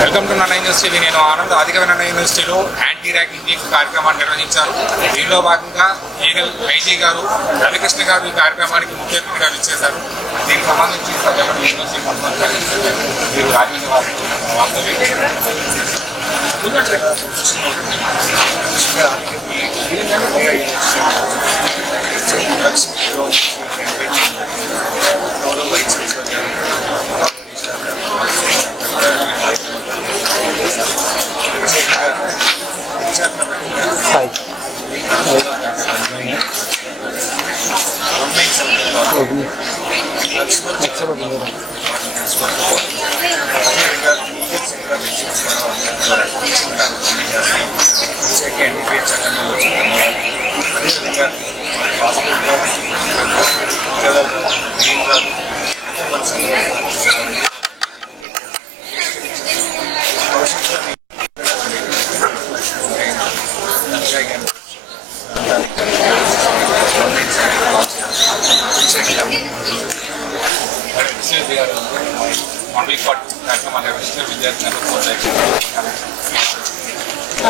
Welcome to నన్న university. నేను ఆనంద్. ఆదికవి నన్న యూనివర్సిటీలో యాంటీ ర్యాగింగ్ వీక్ కార్యక్రమాన్ని నిర్వహించారు. దీనిలో భాగంగా ఈఎల్ ఐజీ గారు రవికృష్ణ గారు ఈ కార్యక్రమానికి ముఖ్య అతిథిగా ఇచ్చేశారు. దీనికి సంబంధించి యూనివర్సిటీ మీరు రాజేంద్ర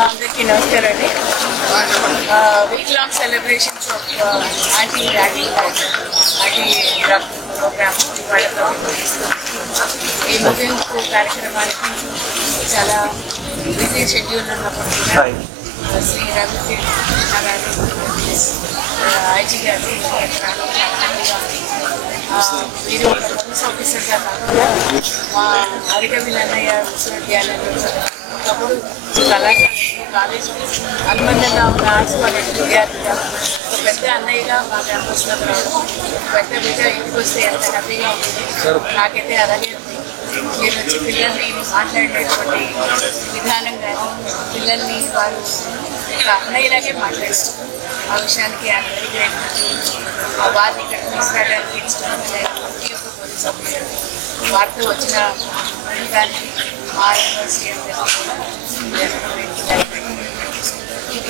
అందరికీ నమస్కారం అండి. Week long celebrations of anti ragging anti drug program వాళ్ళతో ఈ ముగింపు కార్యక్రమానికి చాలా బిజీ షెడ్యూల్ ఉన్నప్పుడు శ్రీ రవికృష్ణ గారు ఐజీ గారు వీరు పోలీస్ ఆఫీసర్గా కాకుండా మా ఆదికవి నన్నయ్య విశ్వవిద్యాలయంలో ఒకప్పుడు కాలేజీకి అనుబంధంగా ఉన్న ఆర్ట్స్ కాలేజ్ విద్యార్థిగా ఒక పెద్ద అన్నయ్యగా మా క్యాంపస్లో రావడం, పెద్ద బిడ్డ ఇంటికి వస్తే ఎంత హ్యాపీగా ఉంటుంది. నాకైతే అలాగే ఉంది. నేను వచ్చి పిల్లల్ని మాట్లాడేటువంటి విధానం కానీ పిల్లల్ని వారు ఒక అన్నయ్యలాగే మాట్లాడారు. ఆ విషయానికి అందరికీ గ్రేట్. వారిని ఇక్కడ తీసుకెళ్ళడానికి ఇన్స్టిట్యూట్ పోలీస్ ఆఫీసర్ వారితో వచ్చిన దానికి మా యూనివర్సిటీ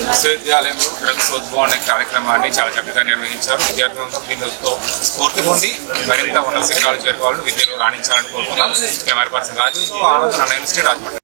విశ్వవిద్యాలయంలో డ్రగ్స్ ఉద్భవం అనే కార్యక్రమాన్ని చాలా చక్కగా నిర్వహించారు. విద్యార్థులంతా దీనితో స్ఫూర్తి పొంది మరింత ఉన్నత శిఖరాలు చేరుకోవాలని విద్యలో రాణించాలని కోరుకున్నాం. కెమెరా పర్సన్ రాజు, ఆనంద్, నన్న యూనివర్సిటీ, రాజమండ్రి.